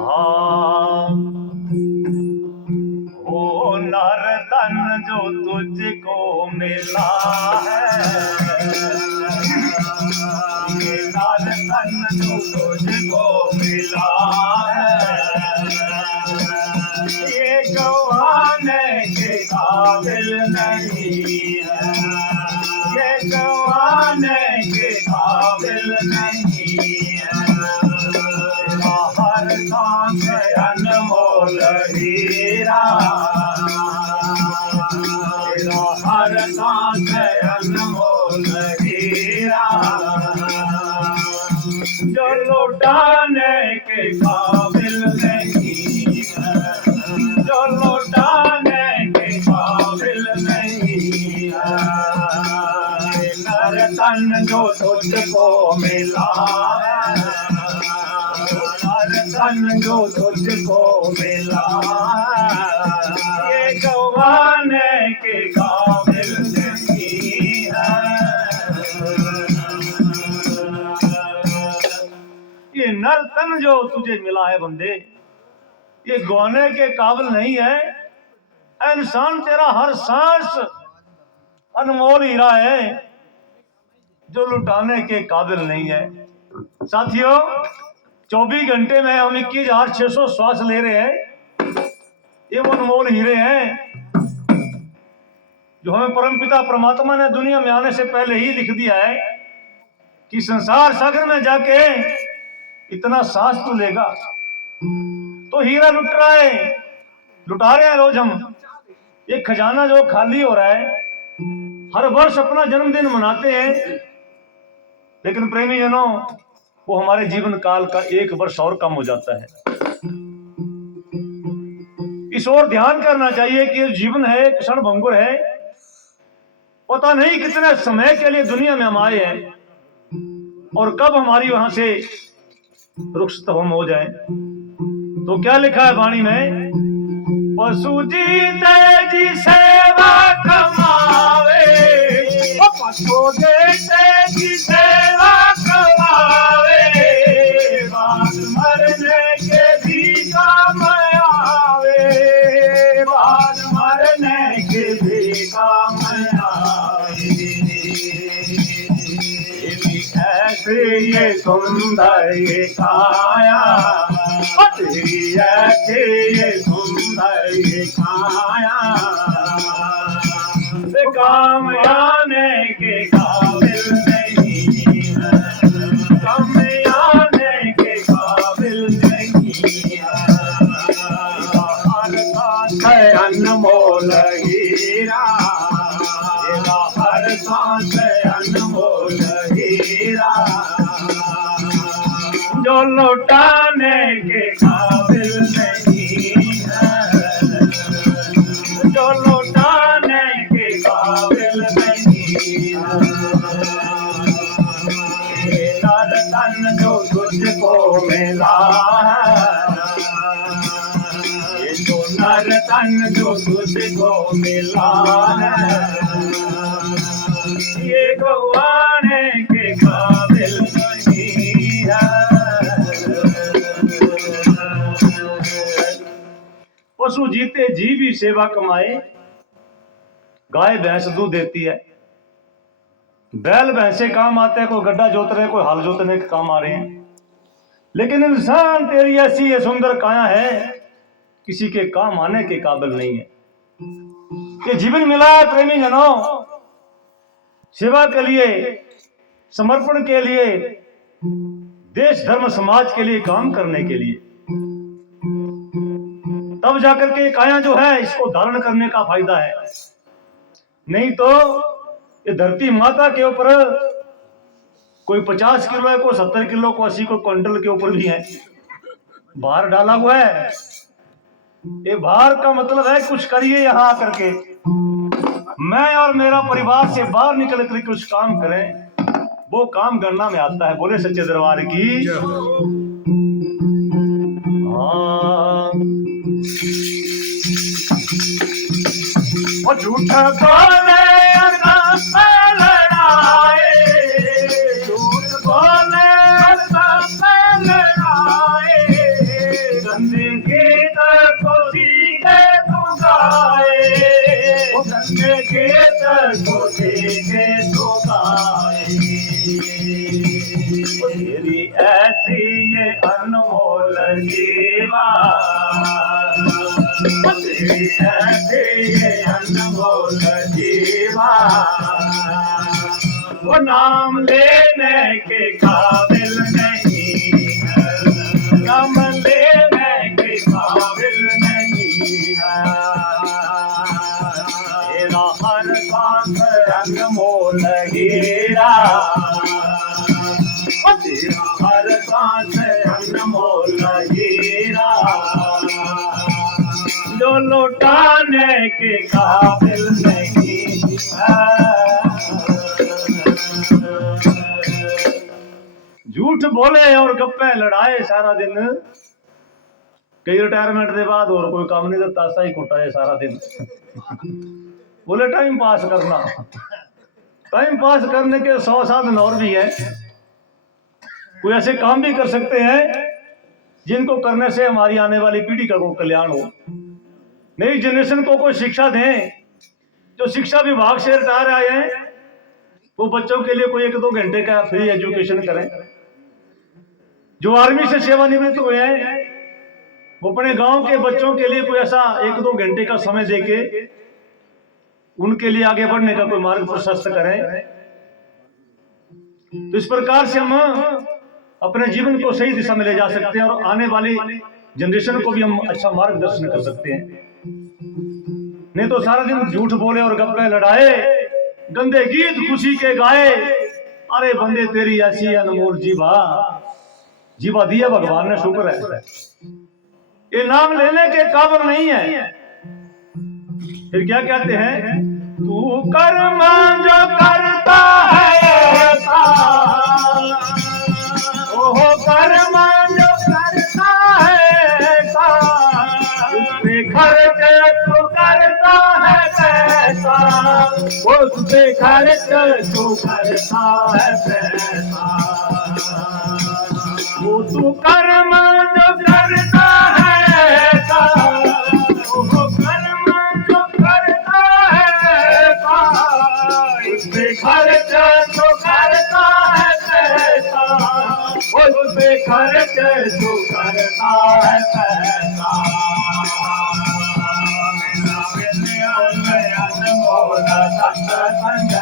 हाँ ओ नर तन जो तुझको मिला है, ये नर तन जो तुझको मिला है, ये गंवाने के काबिल नहीं है, ये गंवाने के काबिल नहीं है। हर सांस अनमोल हीरा, हर सांस अनमोल हीरा, जो लौटाने के काबिल नहीं है, जो लौटाने के काबिल नहीं है। नर तन जो तुझको मिला है, नर तन जो तुझको मिला है, ये गंवाने के काबिल नहीं है। ये नर तन जो तुझे मिला है बंदे, ये गंवाने के काबिल नहीं है। इंसान तेरा हर सांस अनमोल हीरा है, जो लुटाने के काबिल नहीं है। साथियों, 24 घंटे में हम 21,600 श्वास ले रहे हैं। ये वो अनमोल हीरे हैं जो हमें परमपिता परमात्मा ने दुनिया में आने से पहले ही लिख दिया है कि संसार सागर में जाके इतना सांस तू लेगा। तो हीरा लुट रहा है, लुटा रहे हैं रोज हम। ये खजाना जो खाली हो रहा है, हर वर्ष अपना जन्मदिन मनाते हैं, लेकिन प्रेमी जनों, वो हमारे जीवन काल का 1 वर्ष और कम हो जाता है। इस ओर ध्यान करना चाहिए कि जीवन है, एक क्षण भंगुर है। पता नहीं कितने समय के लिए दुनिया में हम आए हैं और कब हमारी वहां से रुखसत हम हो जाए। तो क्या लिखा है वाणी में? पशु जीते जी सेवा कमावे, पशु जीते जी सेवा कमावे, बाद मरने के भी काम आवे, बाद मरने के भी काम आवे। ऐसे ये सुंदर ये काया, तेरी ऐसे ये सुंदर ये काया, काम आने के काबिल नहीं है, काम आने के काबिल नहीं है। हर सांस अनमोल हीरा, हर सांस अनमोल हीरा, जो लौटाने के काबिल नहीं है, जो लौटाने के काबिल नहीं है। नर तन जो तुझको मिला है, ये जो नर तन जो तुझको मिला है, ये गंवाने के काबिल नहीं है। पशु जीते जी भी सेवा कमाए। गाय भैंस दूध देती है, बैल भैंसे काम आते हैं, कोई गड्ढा जोत रहे, कोई हल जोतने के काम आ रहे हैं। लेकिन इंसान तेरी ऐसी ये सुंदर काया है, किसी के काम आने के काबिल नहीं है। ये जीवन मिला है प्रेमी जनों, सेवा के लिए, समर्पण के लिए, देश धर्म समाज के लिए काम करने के लिए। तब जाकर के काया जो है, इसको धारण करने का फायदा है। नहीं तो ये धरती माता के ऊपर कोई 50 किलो है, कोई 70 किलो, को 80 को क्विंटल के ऊपर भी है, भार डाला हुआ है। ये भार का मतलब है कुछ करिए यहाँ आकर के, मैं और मेरा परिवार से बाहर निकल कर कुछ काम करें, वो काम गणना में आता है। बोले सच्चे दरबार की। और झूठा बोले लड़ाए, झूठ बोले लड़ाए, अनमोल जीवा, अनमोल जीवा, वो नाम लेने के काबिल नहीं है, नाम लेने के काबिल नहीं है। तेरा हर सांस अनमोल हीरा, तेरा हर सांस अनमोल हीरा, जो लौटाने के काबिल नहीं है। झूठ बोले और गप्पे लड़ाए सारा दिन, कई रिटायरमेंट के बाद और कोई काम नहीं करता, सा ही कुटाए सारा दिन। बोले टाइम पास करना, टाइम पास करने के 100 साधन और भी है। कोई ऐसे काम भी कर सकते हैं जिनको करने से हमारी आने वाली पीढ़ी का कोई कल्याण हो, नई जनरेशन को कोई शिक्षा दें। जो शिक्षा विभाग से रिटायर आए हैं वो बच्चों के लिए कोई 1-2 घंटे का फ्री एजुकेशन करें। जो आर्मी से सेवानिवृत्त हुए हैं वो अपने गांव के बच्चों के लिए कोई ऐसा 1-2 घंटे का समय देके उनके लिए आगे बढ़ने का कोई मार्ग प्रशस्त करें। तो इस प्रकार से हम अपने जीवन को सही दिशा में ले जा सकते हैं और आने वाली जनरेशन को भी हम अच्छा मार्गदर्शन कर सकते हैं। नहीं तो सारा दिन झूठ बोले और गप्पे लड़ाए, गंदे गीत खुशी के गाए। अरे बंदे तेरी ऐसी अनमोल जीवा, जीवा दिया भगवान ने, शुक्र है। ये नाम लेने के काबिल नहीं है। फिर क्या कहते हैं, तू कर्म जो करता है ऐसा, ओहो कर्म जो करता है ऐसा, उसपे खर्च तू करता है पैसा, उसपे खर्च तू करता है पैसा। वो तू कर्म जो करता है ऐसा, वो कर्म जो करता है ऐसा, उसपे खर्च तो करता है पैसा, उसपे खर्च तो करता है पैसा। अनमोल सत्संग,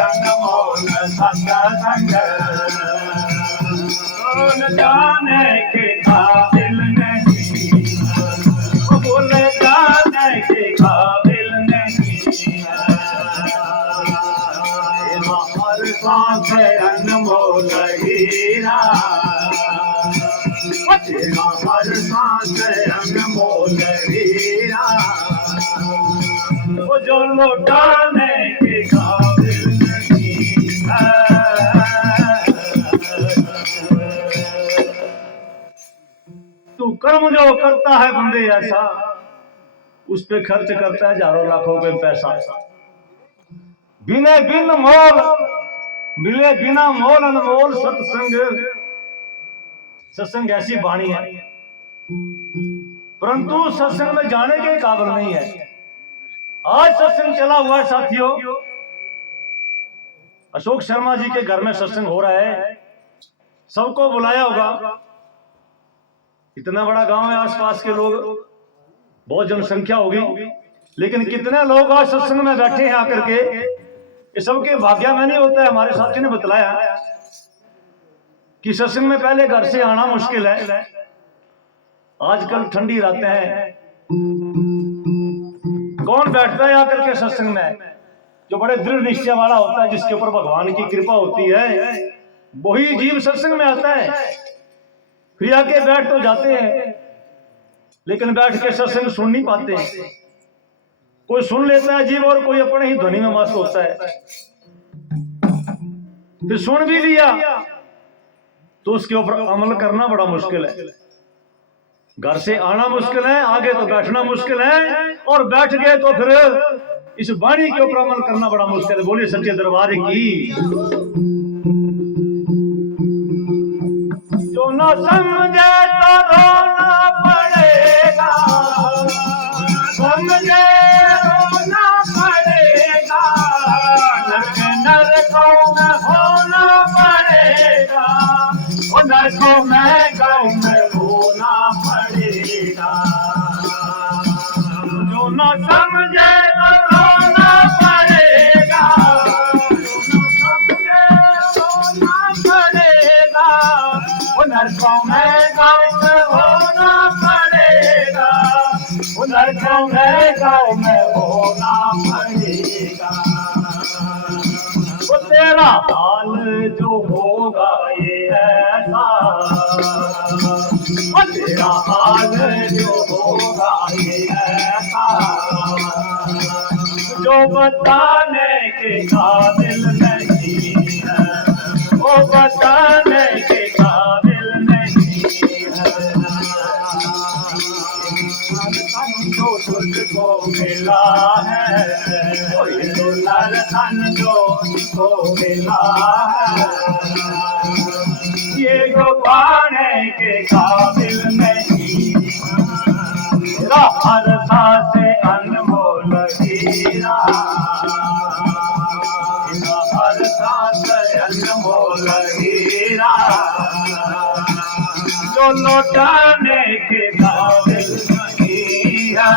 अनमोल सत्संग, बोल जाने के काबिल नहीं, बोल जाने के काबिल नहीं। हर सांस अनमोल हीरा, तेरा हर सांस अनमोल हीरा, वो जो लौटाने के काबिल नहीं है। तू कर्म जो करता है बंदे ऐसा, उस पे खर्च करता है हजारों लाखों के पैसा। बिना बिन मोल मिले बिना मोल अनमोल सत्संग। सत्संग ऐसी वाणी है परंतु सत्संग में जाने के काबिल नहीं है। आज सत्संग चला हुआ है साथियों, अशोक शर्मा जी के घर में सत्संग हो रहा है, सबको बुलाया होगा। इतना बड़ा गांव है, आसपास के लोग, बहुत जनसंख्या होगी, लेकिन कितने लोग आज सत्संग में बैठे हैं आकर के, ये सबके भाग्य में नहीं होता है। हमारे साथी ने बतलाया कि सत्संग में पहले घर से आना मुश्किल है, आजकल ठंडी रातें हैं, कौन बैठता है आकर के सत्संग में? जो बड़े दृढ़ निश्चय वाला होता है, जिसके ऊपर भगवान की कृपा होती है, वही जीव सत्संग में आता है। फिर आके बैठ तो जाते हैं, लेकिन बैठ के सत्संग सुन नहीं पाते हैं। कोई सुन लेता है जीव और कोई अपने ही ध्वनि में मस्त होता है। फिर सुन भी लिया तो उसके ऊपर अमल करना बड़ा मुश्किल है। घर से आना मुश्किल है, आगे तो बैठना मुश्किल है, और बैठ गए तो फिर इस वाणी के ऊपर अमल करना बड़ा मुश्किल है। बोलिए सच्चे दरबार की। जो ना समझे तो रोना पड़ेगा, समझे रोना पड़ेगा, नरकों में होना पड़ेगा, ओ नरकों में गाँव में होना पड़ेगा। जो न समझे तो रोना पड़ेगा, जो न समझे रोना पड़ेगा। वो नरकों में गाँव में होना पड़ेगा, वो नरकों में गाँव में होना पड़ेगा। वो तेरा हाल जो होगा ये ऐसा, वो तेरा हाल जो होगा ये ऐसा, जो बताने के काबिल नहीं है, वो बताने के काबिल नहीं है। जो तुझको मिला है, कोई दुलार धन जो तुझको मिला है, ये जो पाने के काबिल नहीं। तेरा हर सांस अनमोल हीरा, हर सांस अनमोल हीरा, जो लौटाने के काबिल नहीं है।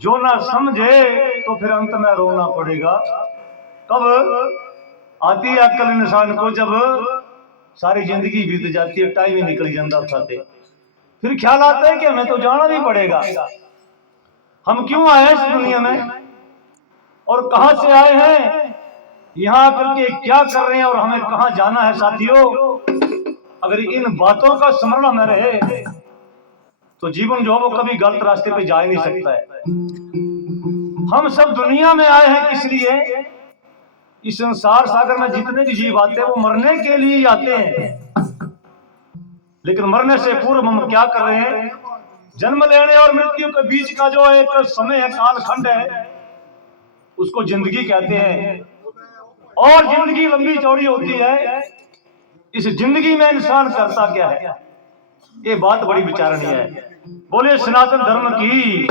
जो ना समझे तो फिर अंत में रोना पड़ेगा। कब आती है अक्ल इंसान को? जब सारी जिंदगी बीत जाती है, टाइम ही निकल जाता खाते, फिर ख्याल आता है कि हमें तो जाना भी पड़ेगा। हम क्यों आए इस दुनिया में और कहां से आए हैं, यहाँ आकर के क्या कर रहे हैं और हमें कहां जाना है। साथियों, अगर इन बातों का स्मरण में रहे तो जीवन जो है वो कभी गलत रास्ते पे जा ही नहीं सकता है। हम सब दुनिया में आए हैं किस लिए? इस संसार सागर में जितने भी जीव आते हैं वो मरने के लिए ही आते हैं, लेकिन मरने से पूर्व हम क्या कर रहे हैं? जन्म लेने और मृत्यु के बीच का जो एक समय है, कालखंड है, उसको जिंदगी कहते हैं। और जिंदगी लंबी चौड़ी होती है। इस जिंदगी में इंसान करता क्या है, ये बात बड़ी विचारणीय है। बोले सनातन धर्म की।